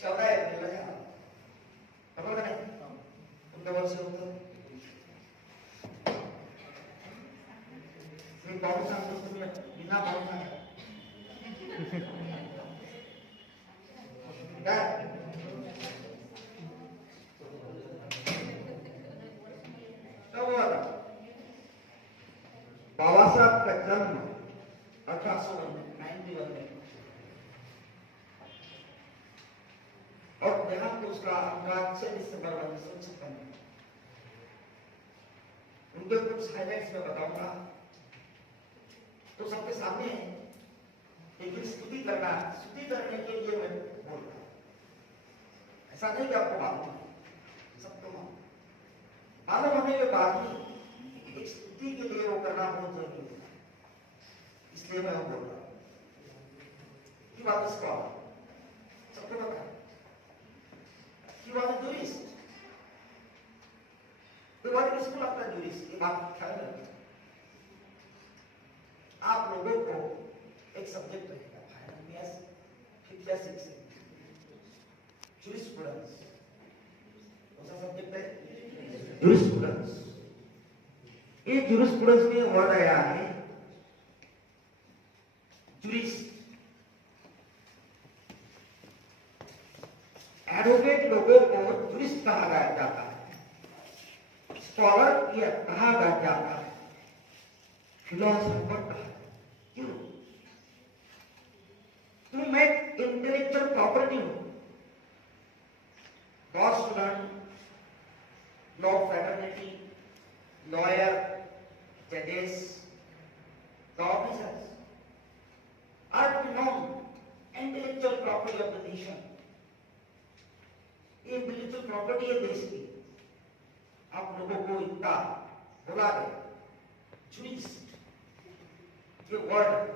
14 एप्रिल है बरोबर नाही कोणत्या वर्षी होतं मी पाहू सांगतो तुम्ही बिना पाहू सांगा काय बाबासाहब का जन्म 1891 में और देहांत उसका 6 दिसंबर 1956 में। उनके कुछ हाइलाइट्स में बताऊंगा तो सबके सामने है लेकिन स्तुति करने के लिए मैं बोल रहा हूं ऐसा नहीं कि आपको मालूम है सबको मालूम होने के बाद ही एक स्तुति के लिए वो करना बहुत जरूरी है इसलिए मैं बोल रहा हूं कि बात इसको सबको पता है कि बात जूरिस्ट तो बात किसको लगता है जूरिस्ट ये बात ख्याल रखिए आप लोगों को एक सब्जेक्ट रहेगा फाइनेंस फिफ्थ या सिक्स जूरिस्प्रूडेंस कौन सा सब्जेक्ट है जूरिस्प्रूडेंस ये जूरिस्प्रूडेंस में वर्ड आया है जूरिस्ट एडवोकेट लोगों को जूरिस्ट कहा जाता है स्कॉलर ये कहा जाता है फिलोसोफर कहा क्यों to make intellectual property law student law fraternity lawyer जजेस law officers are to be known intellectual property of the nation. ये इंटेलेक्चुअल प्रॉपर्टी है देश की आप लोगों को इतना बोला गया जूरिस्ट ये वर्ड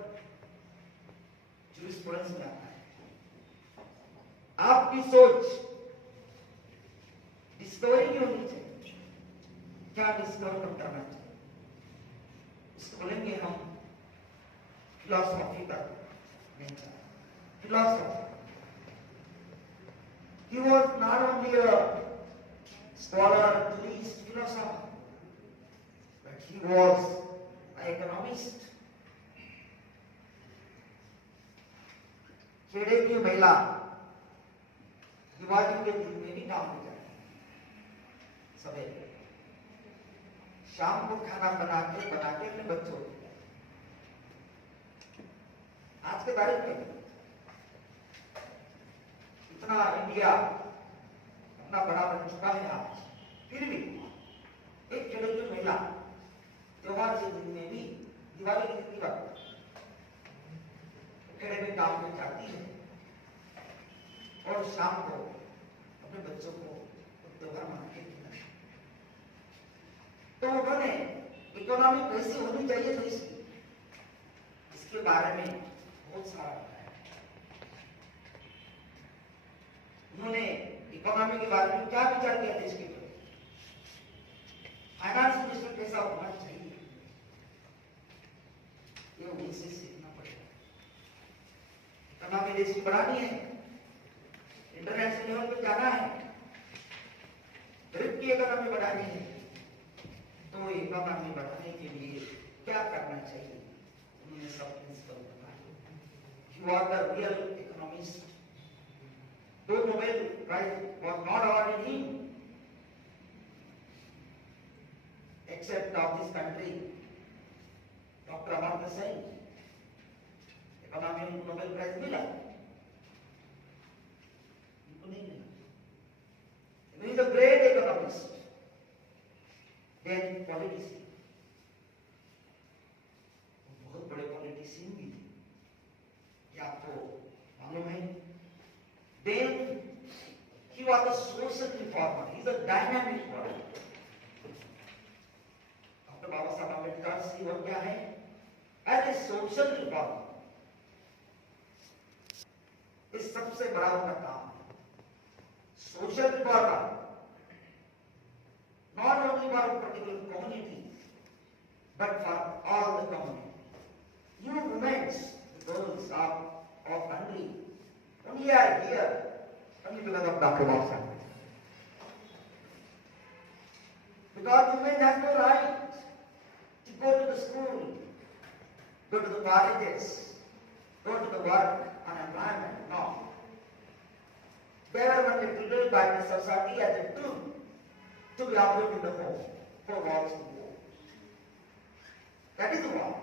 जूरिस्प्रूडेंस में आता है आपकी सोच डिस्कवरी की होनी चाहिए क्या डिस्कवर करना चाहिए इसको बोलेंगे हम फिलॉसफी का philosopher. He was not only a scholar, jurist, philosopher, but he was an economist. खेड़े की महिला दिवाली के दिन में भी काम हो जाती है सवेरे शाम को खाना बना के अपने बच्चों को आज के तारीख में इतना इंडिया अपना बड़ा बन चुका है आज फिर भी एक खेड़े की महिला त्योहार के दिन में भी दिवाली के दिन भी खेड़े में काम में जाती है और शाम को अपने बच्चों को त्योहार मनाने के तो उन्होंने इकोनॉमी कैसी होनी चाहिए देश की इसके बारे में बहुत सारा बताया उन्होंने इकोनॉमी के बारे में क्या विचार किया देश के लिए फाइनेंस मिनिस्टर कैसा होना चाहिए ये उनसे सीखना पड़ेगा इकोनॉमी देश की बढ़ानी है इंटरनेशनल लेवल पे जाना है गरीब की इकोनॉमी बढ़ानी है तो इकोनॉमी बढ़ाने के लिए क्या करना चाहिए उन्होंने सब principal You are the real economist. Though Nobel Prize was not awarded him, except of this country, Dr. Amartya Sen, economy में Nobel Prize मिला, इनको नहीं मिला. He is a great economist, then politician, बहुत बड़े politician भी थे. आपको मालूम है then he was a social reformer he is a dynamic one doctor Babasaheb Ambedkar से वो क्या है as a social reformer इस सबसे बड़ा उनका काम है social reformer not only for a particular community but for all the community you women girls of country only are here only because of Dr. Watson. Because women have no right to go to the school, go to the colleges, go to the work, unemployment. No. They are only treated by the society as a tool to be operated in the home, for walls to go. That is why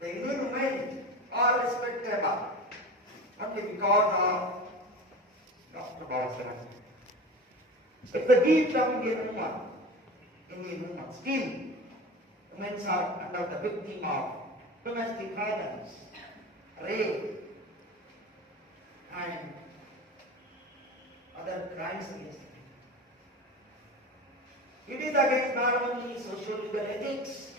the Indian women are respectable only because of Dr. Bhaskar. It's the gift of Indian woman. Still, women are under the victim of domestic violence, rape, and other crimes against them. It is against not only social legal ethics,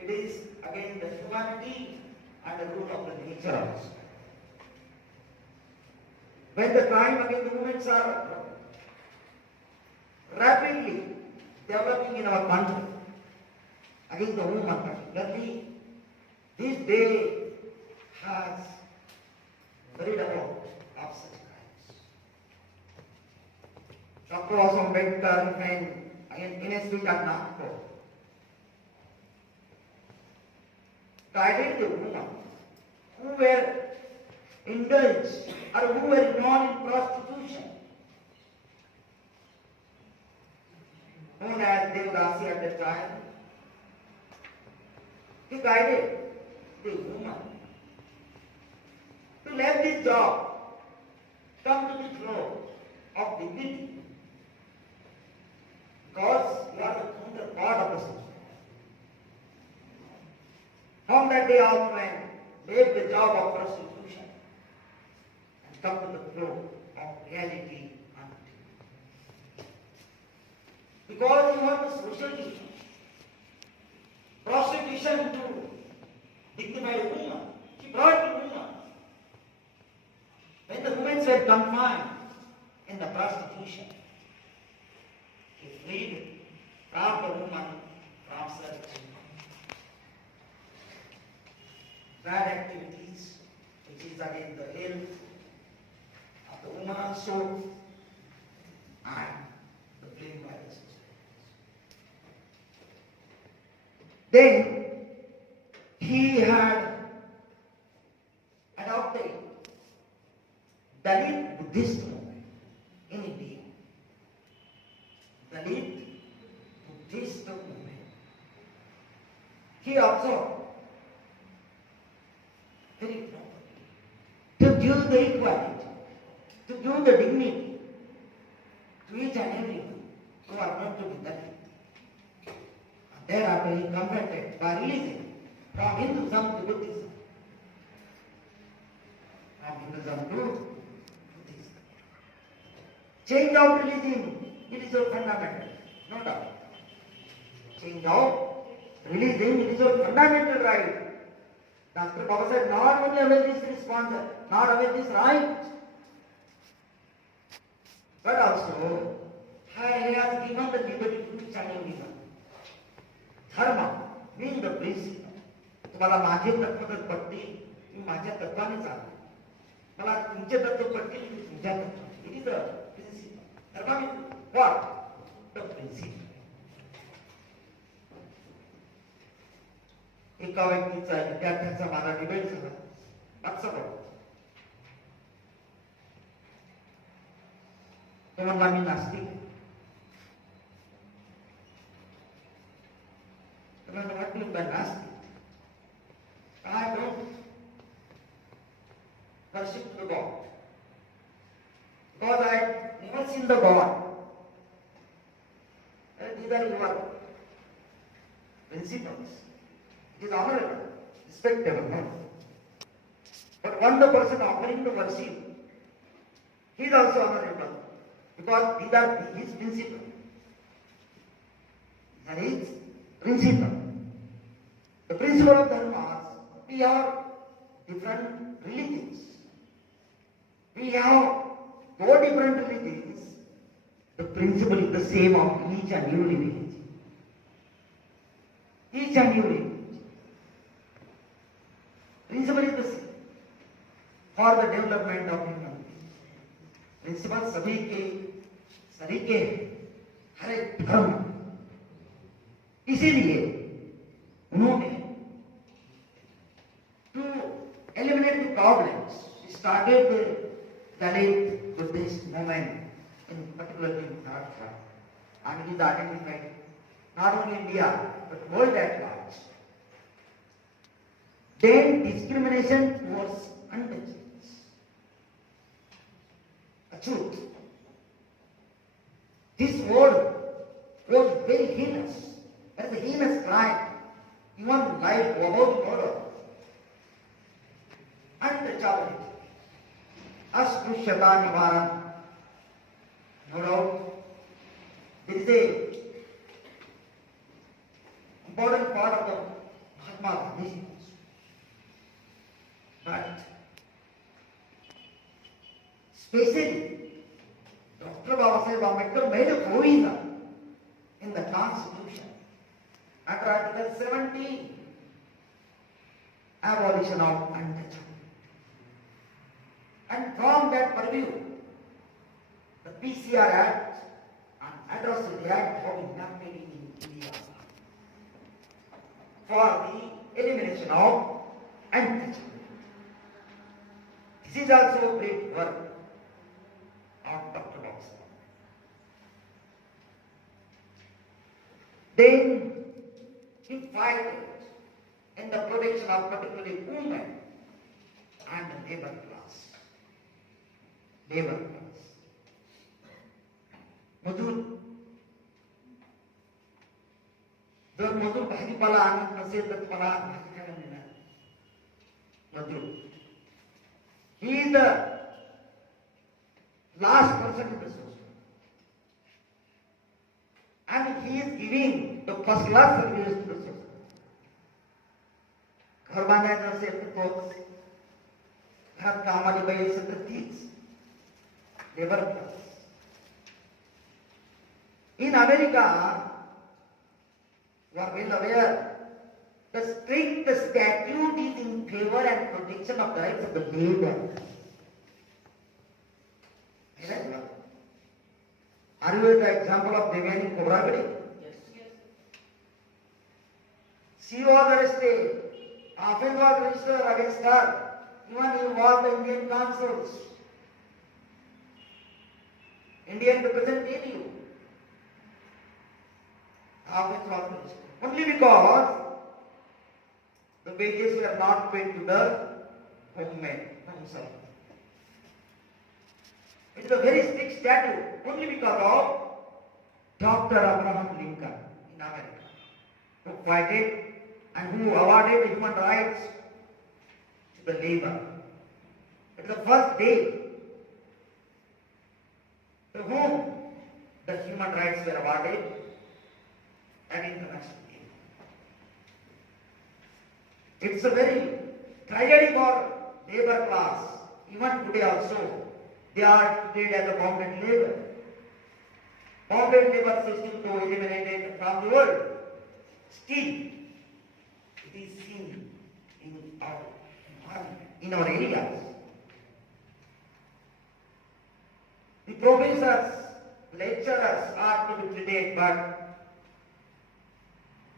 it is against the humanity and the rule of the nature also. When the crime against the women are rapidly developing in our country, against the woman particularly, this day has worried about of such crimes. Dr. Ambedkar in a speech at Nagpur guided the women who were indulged or who were involved in prostitution, known as Devdasi at the time. He guided the woman to let this job come to the floor of dignity, because you are the counterpart of the society. From that day on, when leave the job of prostitution and come to the floor of reality and dignity. Because you want the society, prostitution to dignify a woman. She brought the woman. When the women were confined in the prostitution, he freed from the woman from such bad activities, which is against the health of the woman also and the blame by the society. Then he had adopted Dalit Buddhist movement in India. Dalit Buddhist movement. He also very properly to give the equality, to give the dignity to each and everyone who are not to be Dalit. Thereafter he converted by releasing from Hinduism to Buddhism. From Hinduism to Buddhism. Change of religion, it is your fundamental, no doubt. Change of religion, it is your fundamental right. Dr. Baba said, not only avail this response, not avail this right, but also he has given the liberty to each and everyone. Dharma means the principle. तुम्हाला माझे तत्व जर पडतील, मी माझ्या तत्वाने चालतो. मला तुमचे तत्व पडतील, मी तुमच्या तत्वाने. It is the principle. Dharma means what? The principle. एका व्यक्तीचा विद्यार्थ्यांचा मला डिबेट झाला. वाचसा पडतो. तो म्हणला मी नास्तिक. तो म्हणला what mean by नास्तिक? I don't worship the God. Because I never seen the God. And these are your principles. It is honorable, respectable. No? But when the person offering the worship, he is also honorable. Because these are his principles. And his principle. The principle of Dharma. We have different religions. We have four different religions. The principle is the same of each and every religion. Each and every religion. Principle is the same for the development of human beings. Principle सभी के सरीके हर एक धर्म, इसीलिए उन्होंने to eliminate the problems started the Dalit Buddhist movement in particular in Bharat, and it is identified not only India but world at large. Then discrimination towards untouchables, a truth. This word was very heinous, as a heinous crime, even life about murder, untouchability. अस्पृश्यता निवारण, no doubt, this is a important part of the Mahatma Gandhi. But especially, Dr. Babasaheb Ambedkar made a provision in the Constitution under Article 17, abolition of untouchability. And from that purview, the PCR Act and Atrocity Act have been enacted in India for the elimination of untouchability. This is also a great work of Dr. Babasaheb. Then he fighted in the protection of particularly women and the labor class. मजूर जर मजूर भाजीपाला आणत नसेल तर तुम्हाला भाजी खायला मिळणार. मजूर, he is the last person in the society, and he is giving the first class service to the society. घर बांधायचं असेल तर तोच, घरात कामाची बाई असेल तर तीच. Labor class. In America, you are well aware, the strict statute is in favor and protection of the rights of the labor. Are you the example of Devyani Kobragade? Yes. She was arrested. Offense was registered against her. Even involved the Indian consuls. Indian representative. Offense was registered. Only because the wages were not paid to the home servant. It is a very strict statute only because of Dr. Abraham Lincoln in America, who fighted and who awarded human rights to the labor. It is the first day to whom the human rights were awarded at international day. It's a very tragedy for labor class. Even today also, they are treated as a bonded labor. Bonded labor system to eliminate it from the world. Still, it is seen in our areas. The professors, lecturers are to be treated, but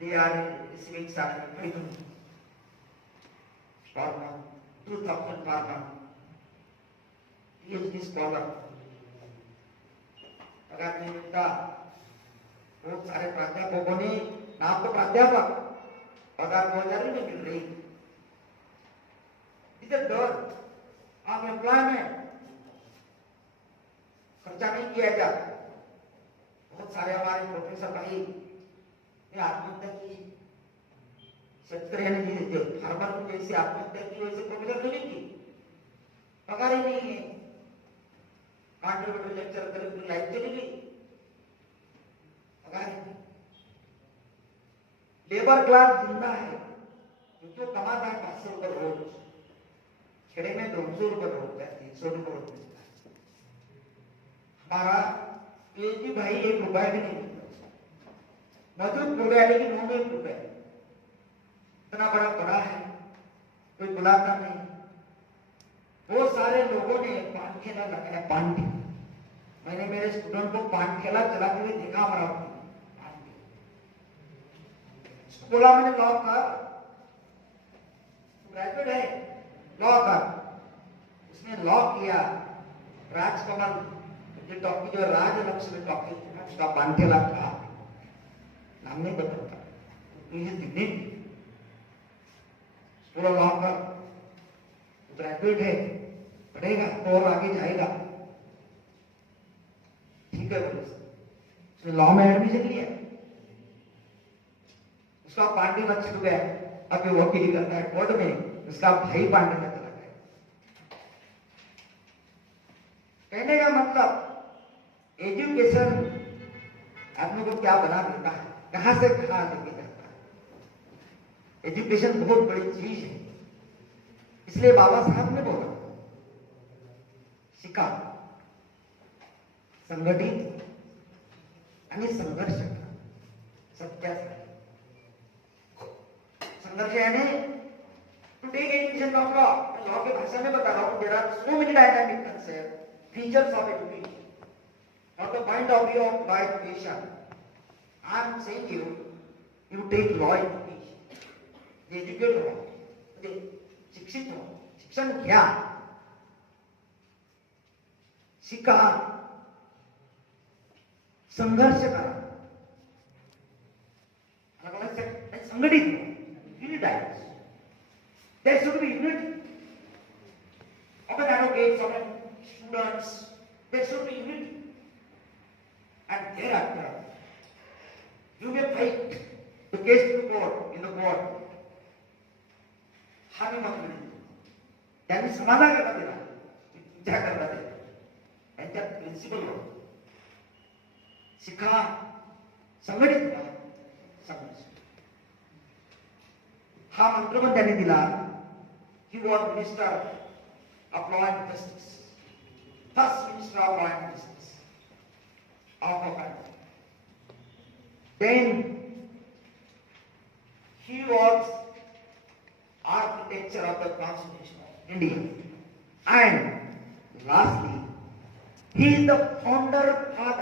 they are receiving salary per month, 2,000 per month. PhD scholar. अगर नहीं मिलता, बहुत सारे प्राध्यापकों ने नाम तो प्राध्यापक, पगार 2,000 ही नहीं मिल रही. Is the dearth of employment. खर्चा नहीं किया जाता. बहुत सारे हमारे प्रोफेसर भाई ने आत्महत्या की. शेतकऱ्यांनी जी फार्मर को जैसे आत्महत्या की वैसे प्रोफेसर ने नहीं की. पगार ही नहीं है. कॉन्ट्रीब्यूटर लेक्चर करे पूरी लाइफ चली गई. पगार ही. लेबर क्लास जिंदा है. जो कमाता है 500 रुपए रोज, खेड़े में 200 रुपए रोज है, 300 रुपए रोज मिलता है. हमारा पीएचडी भाई 1 रुपया भी नहीं मिलता. मजदूर पूरा है लेकिन 9 रुपए. इतना बड़ा पड़ा है, कोई बुलाता नहीं. बहुत सारे लोगों ने पान खेला लगाया. पान मैंने मेरे स्टूडेंट को पान खेला चलाते हुए देखा हमारा, बोला मैंने लॉ कर, ग्रेजुएट है, लॉ कर। उसने लॉ किया, राजकमल जो टॉपिक जो राजलक्ष्मी टॉपिक उसका पान खेला था, नाम नहीं बताता, बोला लॉ कर, ग्रेजुएट है, पढ़ेगा तो और आगे जाएगा। ठीक है बोले, उसने लॉ में एडमिशन लिया, उसका पांडे में छूट गया, अभी वकील करता है कोर्ट में, उसका भाई पांडे में चला गया। कहने का मतलब एजुकेशन आदमी को क्या बना देता है, कहां से कहां लेके जाता है। एजुकेशन बहुत बड़ी चीज है, इसलिए बाबा साहब ने बोला शिका संगठित आणि संघर्ष सत्यासाठी। संघर्ष यानी to take education of law, law के भाषा में बता रहा हूं, there are so many dynamic concept features of education from the point of view of law education. I am saying you take law education, you educate हो, शिक्षित हो, शिक्षण घ्या, शिका, संघर्ष करा, संगठित हो, unitize. There should be unity of an advocates, of an students. There should be unity. And thereafter, you may fight the case to court, in the court. हानि मत मिळेल, त्यांनी समाधान करता दिला, विचार करता दिला, त्यांच्या प्रिन्सिपल शिका, संघटित व्हा, संघर्ष। हा मंत्र पण त्यांनी दिला, he was minister of law and justice, first minister of law and justice of a country. Then he was architecture of the Constitution of India. And lastly, he is the founder of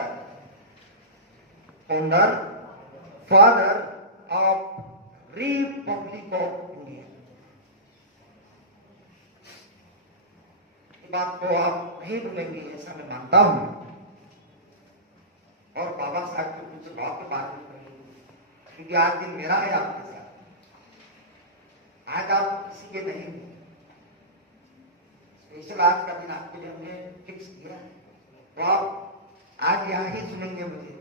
Republic of India. ये बात को आप नहीं भूलेंगे ऐसा मैं मानता हूं। और बाबा साहब को कुछ लॉ के बारे में कही, क्योंकि आज दिन मेरा है आपके साथ, आज आप किसी के नहीं, स्पेशल आज का दिन आपके लिए हमने फिक्स किया, तो आप आज यहाँ ही सुनेंगे मुझे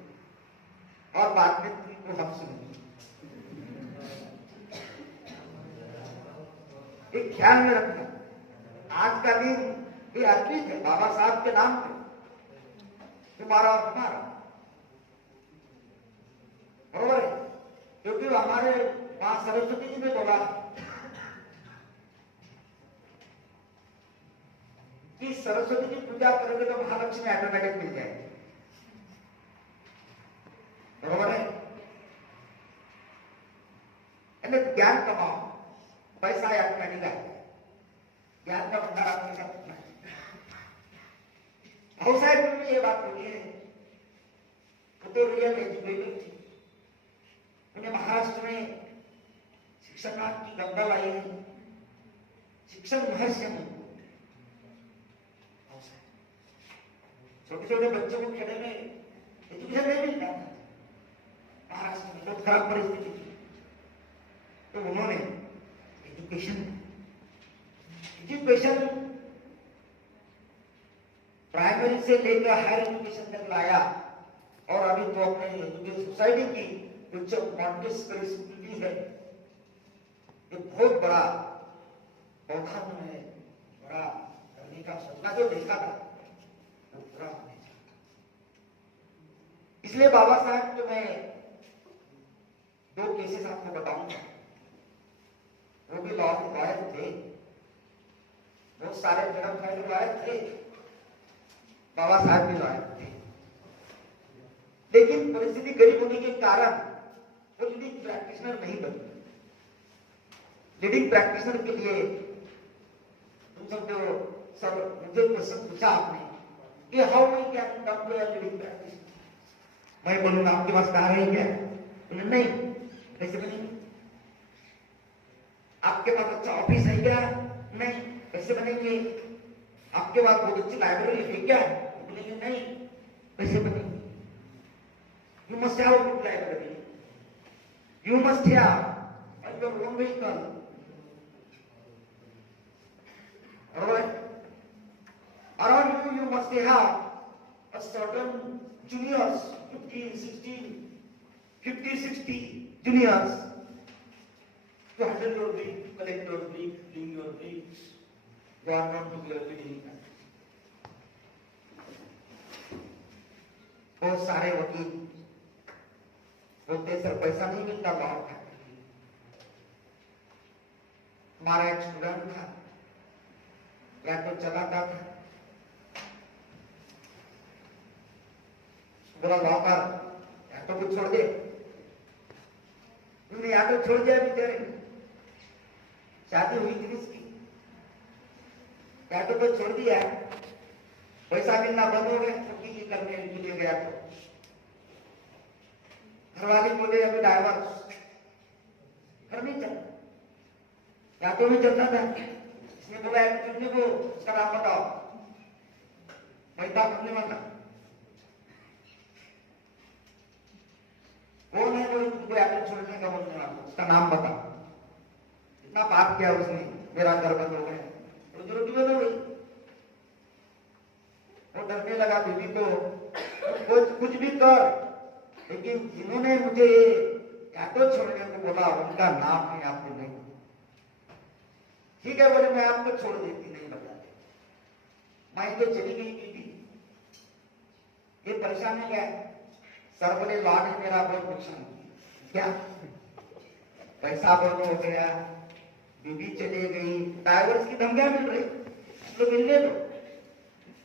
और बाद में तुमको हम सुनेंगे। एक ख्याल में रखना, आज का दिन ये अर्पित है बाबा साहब के नाम पे, तुम्हारा और हमारा, बरोबर है, क्योंकि हमारे मां सरस्वती जी ने बोला कि सरस्वती की पूजा करोगे तो महालक्ष्मी ऑटोमेटिक मिल जाएगी, बरोबर है। ज्ञान कमाओ, पैसा है आपका निकाल, ज्ञान का भंडार आपके साथ बहुत सारे गुरु ने ये बात बोली है, तो रियल एजुकेटेड थी, उन्हें महाराष्ट्र में शिक्षण की गंगा लाई है, शिक्षण रहस्य में छोटे छोटे बच्चों को खेलने में एजुकेशन नहीं मिलता था, महाराष्ट्र में बहुत खराब परिस्थिति थी, तो उन्होंने एजुकेशन प्राइमरी से लेकर हायर एजुकेशन तक लाया, और अभी तो अपने एजुकेशन सोसाइटी की कुछ मॉन्टेसरी स्कूल है, ये बहुत बड़ा पौधा उन्होंने बड़ा करने का सपना जो देखा था वो पूरा होने चाहिए। इसलिए बाबा साहब को मैं दो केसेस आपको बताऊंगा, वो भी लॉ के लॉयर थे, बहुत सारे फ्रीडम फाइटर लॉयर थे, बाबा साहब भी लॉयर थे, लेकिन परिस्थिति गरीब होने के कारण वो लीडिंग प्रैक्टिशनर नहीं बने। लीडिंग प्रैक्टिशनर के लिए तुम सब जो सर मुझे क्वेश्चन पूछा आपने कि how we can compare living practice. मैं बोलूंगा आपके पास कार है क्या? नहीं। कैसे बनेगी? आपके पास अच्छा ऑफिस है क्या? नहीं। कैसे बनेंगे? आपके पास बहुत अच्छी लाइब्रेरी है क्या? बोलेंगे नहीं। कैसे बनेगी? You must have a good library. You must have your own vehicle. Alright? Around you, you must have a certain juniors, 15, 16, 50, 60 juniors to handle your brief, collect your brief, clean your briefs. You are not to be a leading. बहुत सारे वकील बोलते सर पैसा नहीं मिलता लॉ का। हमारा एक स्टूडेंट था, ऑटो चलाता था, बोला लॉ का ऑटो को छोड़ दे। तुमने ऑटो छोड़ दिया बेचारे, शादी हुई थी इसकी, ऑटो को छोड़ दिया, पैसा मिलना बंद हो गया, वकील करने के लिए गया तो घरवाले बोले अभी डाइवर्स घर नहीं चलता, ऑटो में चलता था। इसने बोला तुमने को उसका नाम बताओ, पैसा करने वाला वो नहीं, बोले तुमको ऑटो छोड़ने का बोलने वाला, उसका नाम बता। इतना पाप किया उसने, मेरा घर बंद हो गया, रोटी बंद हो गई। वो डरने लगा बीवी को, कुछ भी कर, लेकिन जिन्होंने मुझे ऑटो छोड़ने को बोला उनका नाम मैं आपको नहीं। ठीक है बोले मैं आपको छोड़ देती, नहीं बताते। मैं तो चली गई बीवी, ये परेशान है क्या? सर बोले लॉ ने मेरा बहुत नुकसान किया, पैसा बंद हो गया, बीवी चली गई, डाइवर्स की धमकियां मिल रही, तो मिलने दो।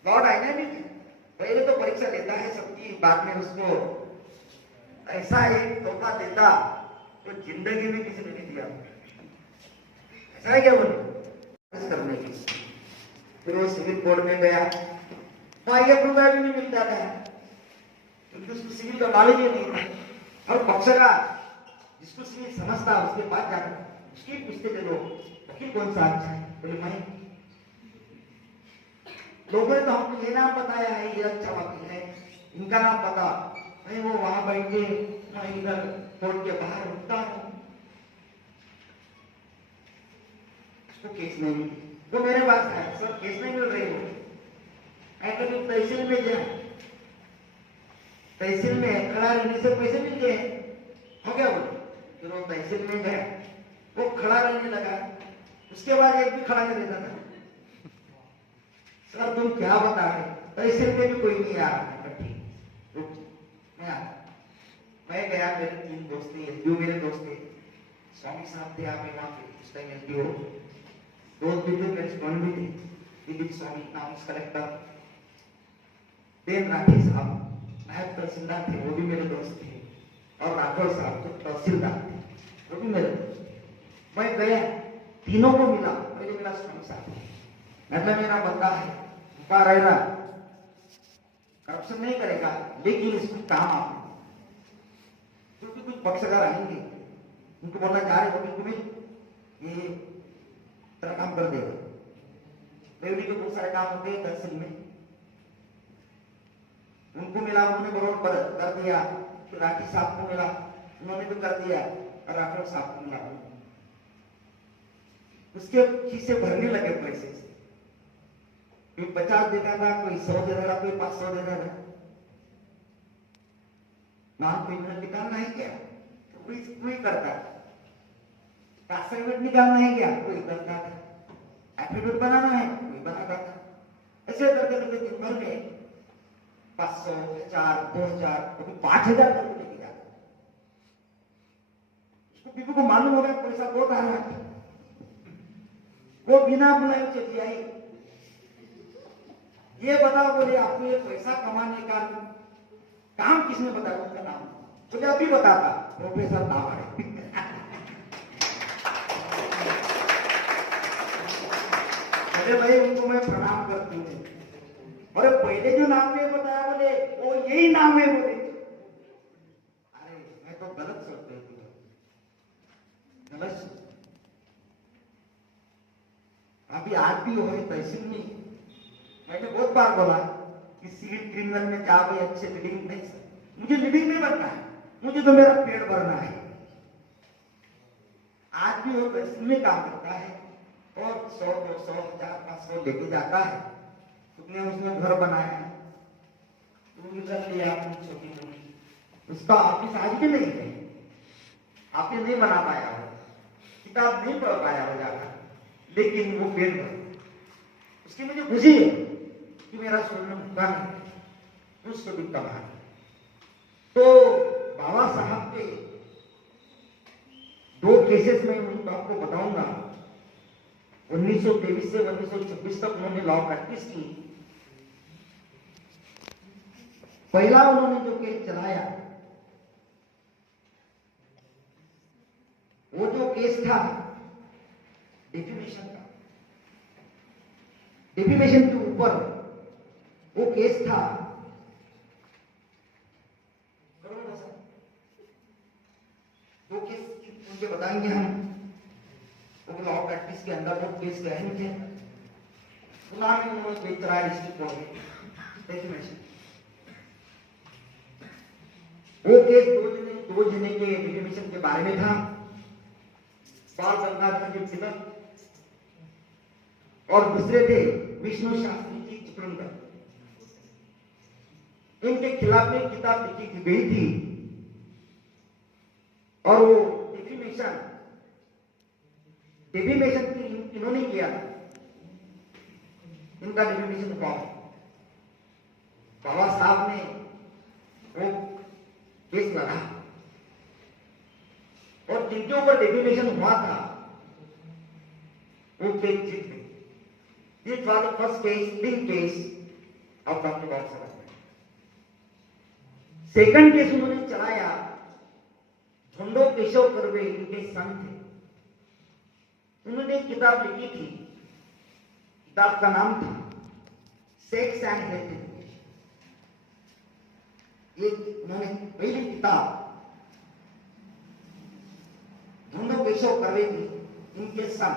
लॉ डायनामिक है, पहले तो परीक्षा लेता है सबकी, बाद में उसको ऐसा एक धोखा देता तो जिंदगी में किसी ने नहीं दिया। ऐसा है क्या बोले करने की। फिर वो सिविल कोर्ट में गया, ₹1 भी नहीं मिलता था, क्योंकि उसको सिविल का नॉलेज ही नहीं था। और पक्षकार जिसको सिविल समझता उसके पास जाकर उसकी पूछते थे लोग, वकील कौन सा अच्छा है? बोले मैं। लोगों ने तो हमको ये नाम बताया है, ये अच्छा वकील है, इनका नाम पता नहीं। वो वहां बैठे, मैं इधर कोर्ट के बाहर रुकता हूं, उसको केस नहीं मिली। वो मेरे पास है, सर केस नहीं मिल रही हो। मैं कभी तहसील में गया, तहसील में खड़ा रहने से पैसे मिल गए, हो गया बोले। फिर वो तहसील में गया, वो खड़ा रहने लगा, उसके बाद एक भी खड़ा नहीं रहता था। सर तुम क्या बता रहे, तहसील में भी कोई नहीं आ रहा। मैं गया, मेरे 3 दोस्त थे, जो मेरे दोस्त थे, स्वामी साहब थे, आप वहां पे उस टाइम एसडीओ, दोस्त भी थे, मेरे स्टूडेंट भी थे, दिलीप स्वामी नाउंस कलेक्टर, देव राठी साहब नायब तहसीलदार थे, वो भी मेरे दोस्त थे, और राठौर साहब जो तहसीलदार थे, वो भी मेरे दोस्त। मैं गया, तीनों को मिला, पहले मिला स्वामी साहब, मतलब मेरा बंदा है, ऊपर रहेगा, करप्शन नहीं करेगा, लेकिन इसको काम आप, क्योंकि कुछ पक्षकार आएंगे, उनको बोलना जा रहे वकील को भी ये तेरा काम कर देगा। रेवड़ी के बहुत सारे काम होते हैं तहसील में, उनको मिला, उन्होंने बरोबर कर दिया। फिर राठी साहब को मिला, उन्होंने भी कर दिया, और राठौर साहब को मिला, उसके खीसे भरने लगे पैसे। कोई 50 देता था, कोई 100 देता था, कोई 500 देता था। वहां कोई मिनट निकालना है क्या? तो कोई करता था। कास्ट सर्टिफिकेट निकालना है क्या? कोई करता था। एफिडेविट बनाना है, कोई बनाता था। ऐसे करते करते दिन भर में 500, 1000, 2000, कभी 5000 तक लेके जाता। उसको किसी को मालूम हो गया पैसा बहुत आ रहा है, वो बिना बुलाए चली आई। ये बताओ, बोले आपको ये पैसा कमाने का काम किसने बताया? उनका नाम मुझे अभी बताता, प्रोफेसर नावाड़े। अरे भाई उनको मैं प्रणाम करती हूँ, अरे पहले जो नाम में बताया बोले वो यही नाम है बोले। अरे मैं तो गलत सोचते हूँ, गलत सोचते। अभी आज भी हो तहसील में मैंने बहुत बार बोला कि सिविल क्रिमिनल में जा भाई अच्छे लीडिंग नहीं सर, मुझे लीडिंग नहीं बनना है, मुझे तो मेरा पेट भरना है। आज भी वो तहसील में काम करता है और 100, 200, 1000, 500 लेके जाता है। तुमने उसमें घर बनाया, लिया अपनी छोटी मोटी, उसका ऑफिस आज भी नहीं है, आपने नहीं बना पाया हो, किताब नहीं पढ़ पाया हो जाकर, लेकिन वो पेट भर। उसकी मुझे खुशी है कि मेरा सोना मुक्का नहीं, उसको भी कमा। तो बाबा साहब के 2 केसेस में आपको बताऊंगा। 1923 से 1926 तक उन्होंने लॉ प्रैक्टिस की। पहला उन्होंने जो केस चलाया, वो जो केस था डिफेमेशन का, डिफेमेशन के ऊपर वो केस था। दो केस उनके बताएंगे हम, वो लॉ प्रैक्टिस के अंदर वो केस गहन थे। उन्होंने केस चलाया डिस्ट्रिक्ट कोर्ट में, डिफेमेशन। वो केस दो जने के डिफेमेशन के बारे में था। बाल गंगाधर जी तिलक और दूसरे थे विष्णु शास्त्री जी चिपळूणकर। इनके खिलाफ में किताब लिखी गई थी और वो डिफेमेशन इन्होंने किया। इनका डिफेमेशन फॉर्म बाबा साहब ने वो केस लड़ा और जिनके ऊपर डिफेमेशन हुआ था वो केस जीत गए। This was the first case, big case of Dr. बाबा साहब। सेकंड केस उन्होंने चलाया, झुंडो केशव कर्वे इनके सन थे। उन्होंने एक किताब लिखी थी, किताब का नाम था सेक्स एंड हेल्थ एजुकेशन। ये उन्होंने पहली किताब झुंडो केशव कर्वे की, इनके सन,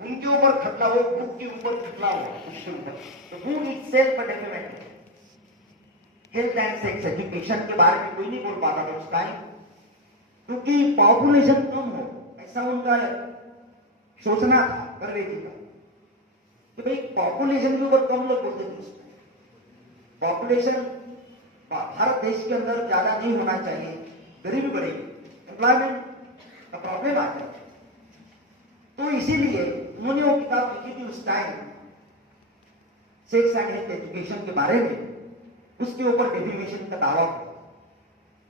उनके ऊपर खटला हो, बुक के ऊपर खटला हो, उसके ऊपर तो book itself a document. Health and sex education के बारे में कोई नहीं बोल पाता था उस टाइम, क्योंकि पॉपुलेशन कम हो ऐसा उनका सोचना था कर्वे जी का कि भाई पॉपुलेशन के ऊपर कम लोग बोलते थे उस टाइम। पॉपुलेशन भारत देश के अंदर ज्यादा नहीं होना चाहिए, गरीबी बढ़ेगी, एम्प्लॉयमेंट का प्रॉब्लम आ जाए। तो इसीलिए उन्होंने वो किताब लिखी थी उस time, sex and health education के बारे में। उसके ऊपर डिफेमेशन का दावा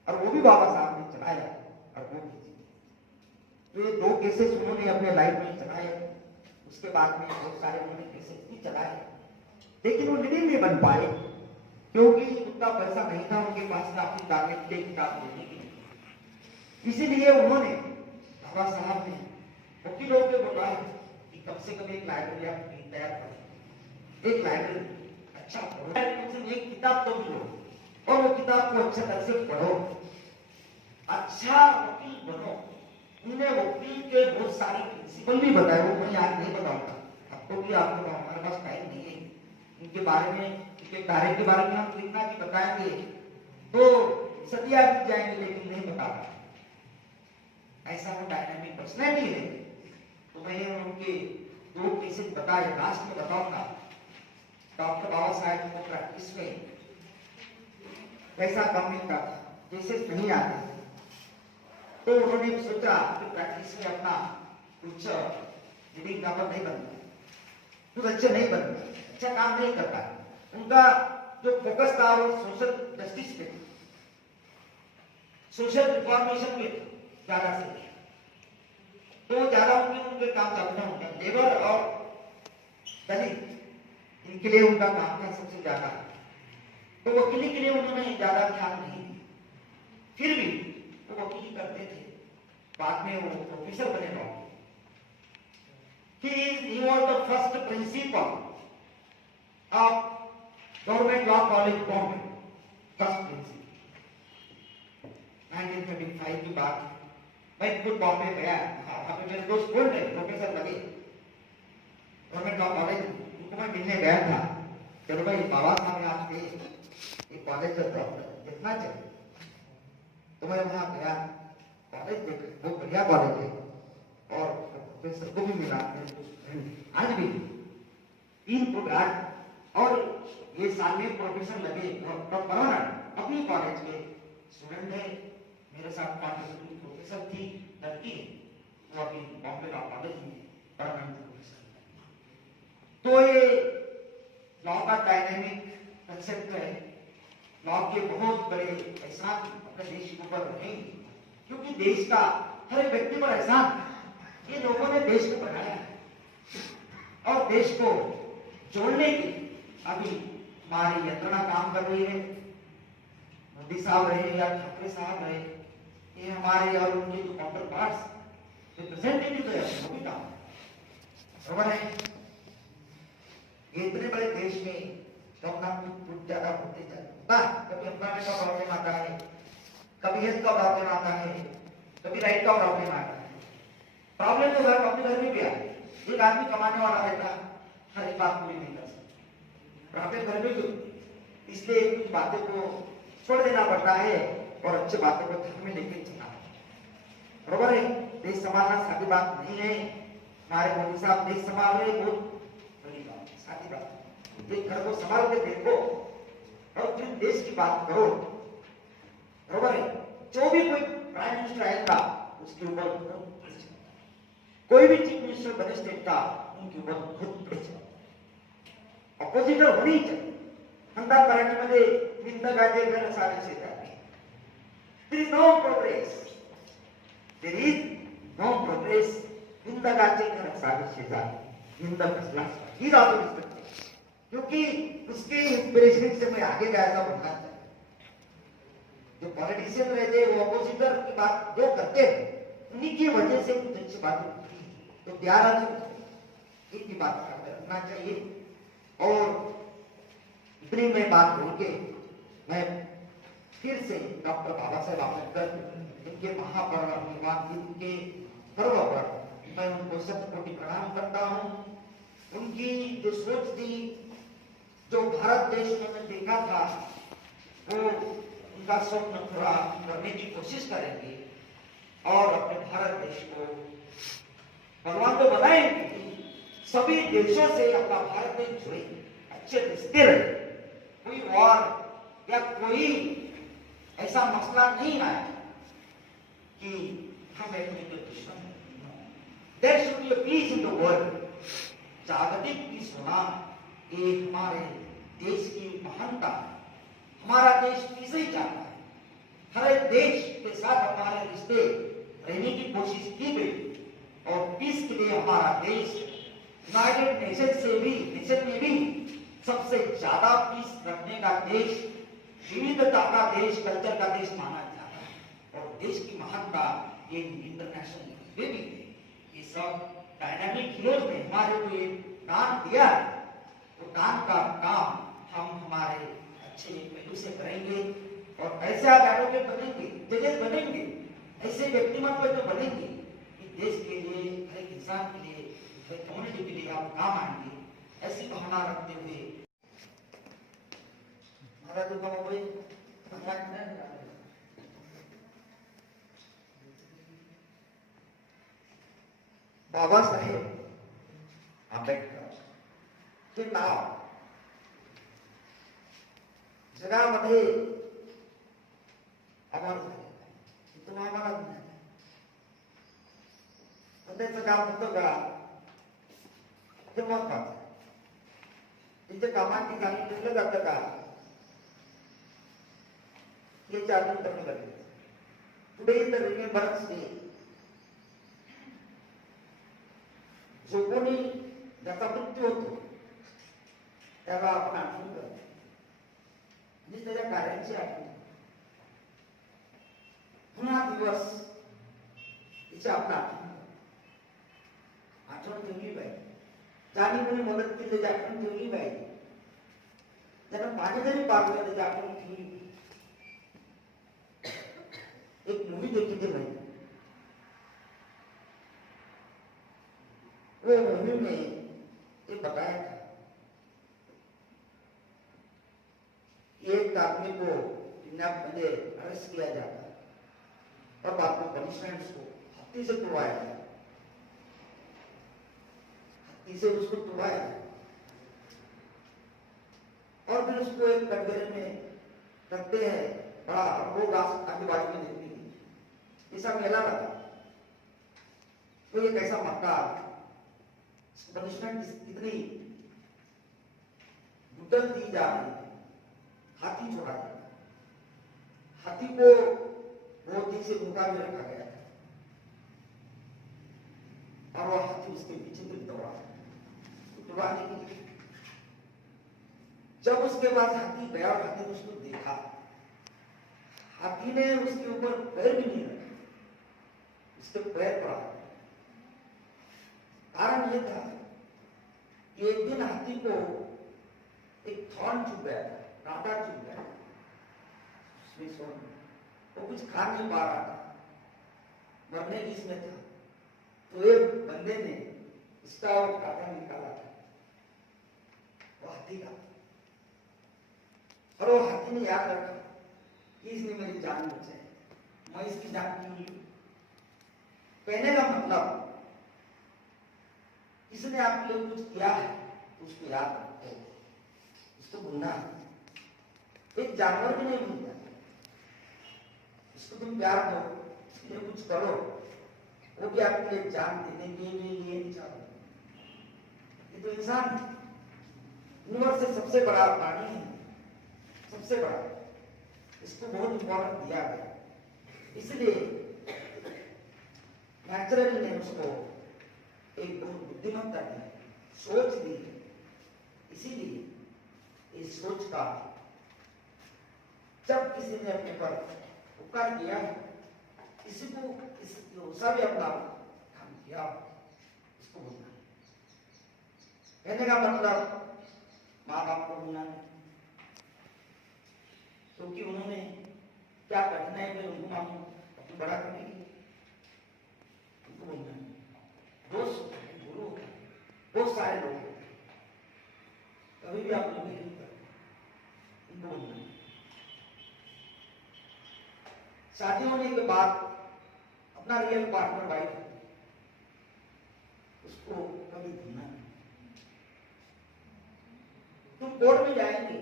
और वो भी बाबा साहब ने चलाया और वो तो ये 2 केसेस उन्होंने अपने लाइफ में चलाए। उसके बाद में बहुत सारे उन्होंने केसेस भी चलाए, लेकिन वो लीडिंग नहीं बन पाए क्योंकि उतना पैसा नहीं था उनके पास अपनी टारगेट के किताब लेने के लिए। इसीलिए उन्होंने बाबा साहब ने वकीलों को बताया कि कम से कम एक लाइब्रेरी आप तैयार करें, एक लाइब्रेरी अच्छा पढ़ो, एक किताब तो लो और वो किताब को अच्छा तरह से पढ़ो, अच्छा वकील बनो। उन्हें वकील के बहुत सारे प्रिंसिपल भी बताए, वो मैं आज नहीं बताऊंगा, आपको भी आपको हमारे पास टाइम नहीं है इनके बारे में, इनके कार्य के बारे में हम कितना भी बताएंगे तो सदियां बीत जाएंगे, लेकिन नहीं बता पाए। ऐसा वो डायनामिक पर्सनैलिटी है। तो मैं उनके 2 केसेस बताए, लास्ट में बताऊंगा डॉक्टर बाबा साहब को प्रैक्टिस में कैसा काम मिलता था, केसेस नहीं आते। तो उन्होंने सोचा कि प्रैक्टिस में अपना कुछ लीडिंग नंबर नहीं बनता, कुछ अच्छे नहीं बनता, अच्छा काम नहीं करता। उनका जो फोकस था वो सोशल जस्टिस पे, सोशल रिफॉर्मेशन पे ज्यादा से तो ज्यादा उनके काम चलता होगा। लेबर और दलित इनके लिए उनका काम था सबसे ज्यादा, तो वकीली के लिए उन्होंने ज्यादा ध्यान नहीं दिया। फिर भी वो वकीली करते थे, बाद में वो प्रोफेसर बने। He was the first principal of Government Law College, Bombay, first principal. 1935 की बात है। मैं खुद बॉम्बे गया, वहाँ पे मेरे दोस्त बोल रहे प्रोफेसर लगे गवर्नमेंट लॉ कॉलेज, उनको मैं मिलने गया था। चलो भाई बाबा साहब आपके एक कॉलेज देखना चाहिए, तो मैं वहाँ गया, कॉलेज देख, वो बढ़िया कॉलेज है और प्रोफेसर को भी मिला आज भी 3 प्रोग्राम और ये साल में प्रोफेसर लगे परमानेंट अपनी कॉलेज के स्टूडेंट है। मेरे साथ प्रोफेसर थी लड़की, वो अभी बॉम्बे लॉ कॉलेज में परमानेंट प्रोफेसर। तो ये लॉ का डायनेमिक कंसेप्ट है, लॉ के बहुत बड़े एहसान अपने देश के ऊपर रहेंगे, क्योंकि देश का हर एक व्यक्ति पर एहसान ये लोगों ने देश को बनाया है और देश को जोड़ने की अभी हमारी यंत्रणा काम कर रही है। मोदी साहब रहे या ठाकरे साहब रहे, ये हमारे और उनके जो काउंटर पार्ट्स रिप्रेजेंटेटिव है वो भी काम बराबर है। इतने बड़े देश में तो अपना कुछ ज्यादा होते जाता है, कभी एम्प्लॉयमेंट का प्रॉब्लम आता है, कभी हेल्थ का प्रॉब्लम आता है, कभी राइट का प्रॉब्लम आता है। प्रॉब्लम तो घर अपने घर में भी आए, एक आदमी कमाने वाला रहता है, हर एक बात पूरी नहीं कर सकता, अपने घर में भी, इसलिए कुछ बातें को छोड़ देना पड़ता है और अच्छी बातों को ध्यान में लेकर चलना है। बरोबर है, देश संभालना सादी बात नहीं है। हमारे मोदी साहब देश संभाल रहे, बहुत बड़ी बात है, सादी बात। एक घर को संभाल के देखो और फिर देश की बात करो, बरोबर है। जो भी कोई प्राइम मिनिस्टर आएगा उसके ऊपर कोई भी चीफ मिनिस्टर बने स्टेट का, उनके ऊपर खुद अपोजिटर होनी चाहिए। खंडार मराठीमध्ये विंदगाजे घर असावे शेजारी. There is no progress. There is no progress. विंदगाजे घर असावे शेजारी. विंद कसला ही राहतो दिसते, क्योंकि उसके इंस्पिरेशन से मैं आगे गया था बनना चाहिए। जो पॉलिटिशियन रहते वो अपोजिटर की बात जो करते हैं उन्हीं की वजह से कुछ अच्छी बातें होती है, तो प्यार एक ही बात रखना चाहिए। और इतनी मैं बात बोल के मैं फिर से डॉक्टर बाबा साहेब आंबेडकर इनके महापरिनिर्वाण दिन के पर्व पर मैं उनको शतकोटि प्रणाम करता हूँ। उनकी जो सोच थी, जो भारत देश में मैं देखा था, वो उनका स्वप्न पूरा करने की कोशिश करेंगे और अपने भारत देश को भगवान को बनाएंगे, सभी देशों से अपना भारत देश जुड़े, अच्छे रिश्ते रहे, कोई वॉर या कोई ऐसा मसला नहीं आया कि हम एक दूसरे के दुश्मन हैं। There should be a peace in the world. जागतिक पीस होना ये हमारे देश की महानता, हमारा देश पीस ही चाहता है। हर एक देश के साथ हमारे रिश्ते रहने की कोशिश की गई और पीस के लिए हमारा देश यूनाइटेड नेशन में भी सबसे ज्यादा पीस रखने का देश, विविधता का देश, कल्चर का देश माना जाता है। और देश की महानता ये इंटरनेशनल भी है। ये सब डायनामिक हीरोज ने हमारे को ये दान दिया, तो दान का काम हम हमारे अच्छे पहलू से करेंगे और ऐसे आप एडवोकेट बनेंगे, जजेस बनेंगे, ऐसे व्यक्तिमत्व जो बनेंगे कि देश के लिए, हर एक इंसान के लिए, हर कम्युनिटी के लिए आप काम आएंगे। ऐसी भावना रखते हुए बाबा साहेब आंबेडकर हे नाव जगामध्ये अमर झाले, तुम्हाला आम्हाला नाही, पण त्याचं काम होतं का हे महत्वाचं आहे। त्यांच्या कामाची ठिकाणी ठेवलं जातं का याची आठवण करणं गरजेचं आहे। पुढे तर रिमेंबरन्स डे, जो कोणी ज्याचा मृत्यू होतो त्याला आपण आठवण करतो, म्हणजे त्याच्या कार्याची आठवण, पुन्हा दिवस तिची आपण आठवण ठेवली पाहिजे। ज्यांनी कोणी मदत केली त्याची आठवण ठेवली पाहिजे। त्यांना पाणीदारी पार्लर त्याची आपण एक मूवी देखी थी भाई, वो मूवी में ये बताया था एक आदमी को किडनैप म्हणजे अरेस्ट किया जाता है, तब आपको पनिशमेंट उसको हत्ती से तुड़वाया जाता, हत्ती से उसको तुड़वाया और फिर उसको एक कटघरे में रखते हैं, बड़ा रोग आगे बाजू में देखने की ऐसा मेला लगा। तो ये कैसा मक्का पनिशमेंट कितनी ब्रूटल दी जा रही है। हाथी छोड़ा जाता, हाथी को बहुत ही से धोखा में रखा गया और वह हाथी उसके पीछे भी दौड़ाने के लिए। जब उसके बाद हाथी गया और हाथी ने उसको देखा, हाथी ने उसके ऊपर पैर भी नहीं रखा, उसके पैर पड़ा। कारण यह था कि एक दिन हाथी को एक थॉर्न चुभ गया था, कांटा चुभ गया, वो कुछ खा नहीं पा रहा था, मरने की इसमें था। तो एक बंदे ने उसका और कांटा निकाला था, वो हाथी का, और वो हाथी ने याद रखा कि इसने मेरी जान बचाई, मैं इसकी जान क्यों ली। कहने का मतलब इसने आपके लिए कुछ किया है तो उसको याद रखो, उसको भूलना है। एक जानवर भी नहीं भूलता, उसको तुम प्यार दो, उसके लिए कुछ करो, वो भी आपके लिए जान देने के लिए नहीं चाहते। ये तो इंसान यूनिवर्स से सबसे बड़ा प्राणी है, सबसे बड़ा, इसको बहुत इंपॉर्टेंट दिया गया, इसलिए नेचुरली ने उसको एक बहुत बुद्धिमत्ता दी, सोच दी। इसीलिए इस सोच का जब किसी ने अपने पर उपकार किया, किसी को सभी अपना काम किया, इसको बोलना। कहने का मतलब माँ बाप को बोलना है, क्योंकि उन्होंने क्या कठिनाई में उनको मालूम, अपनी बड़ा करने की, उनको बोलना है। दोस्त गुरु बहुत सारे लोग कभी भी आप लोग नहीं करते, इनको बोलना है। शादी होने के बाद अपना रियल पार्टनर वाइफ उसको कभी भूलना नहीं। तुम कोर्ट में जाएंगे,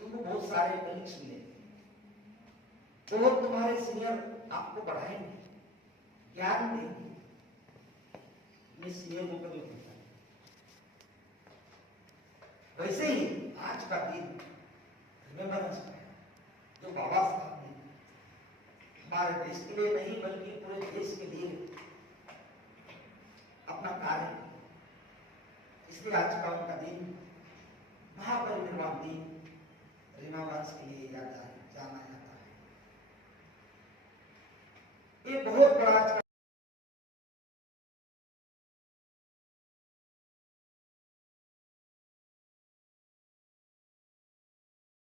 तुमको बहुत सारे कलीग्स मिलेंगे, बहुत तुम्हारे सीनियर आपको पढ़ाएंगे, ज्ञान देंगे, ये सीनियर को कभी भूलना। वैसे ही आज का दिन रिमेम्बरेंस का है, जो बाबा साहब ने हमारे देश के लिए नहीं बल्कि पूरे देश के लिए अपना कार्य किया, इसलिए आज का उनका दिन महापरिनिर्वाण दिन रिमेम्बरेंस के लिए जाना जाता है। ये बहुत बड़ा आज का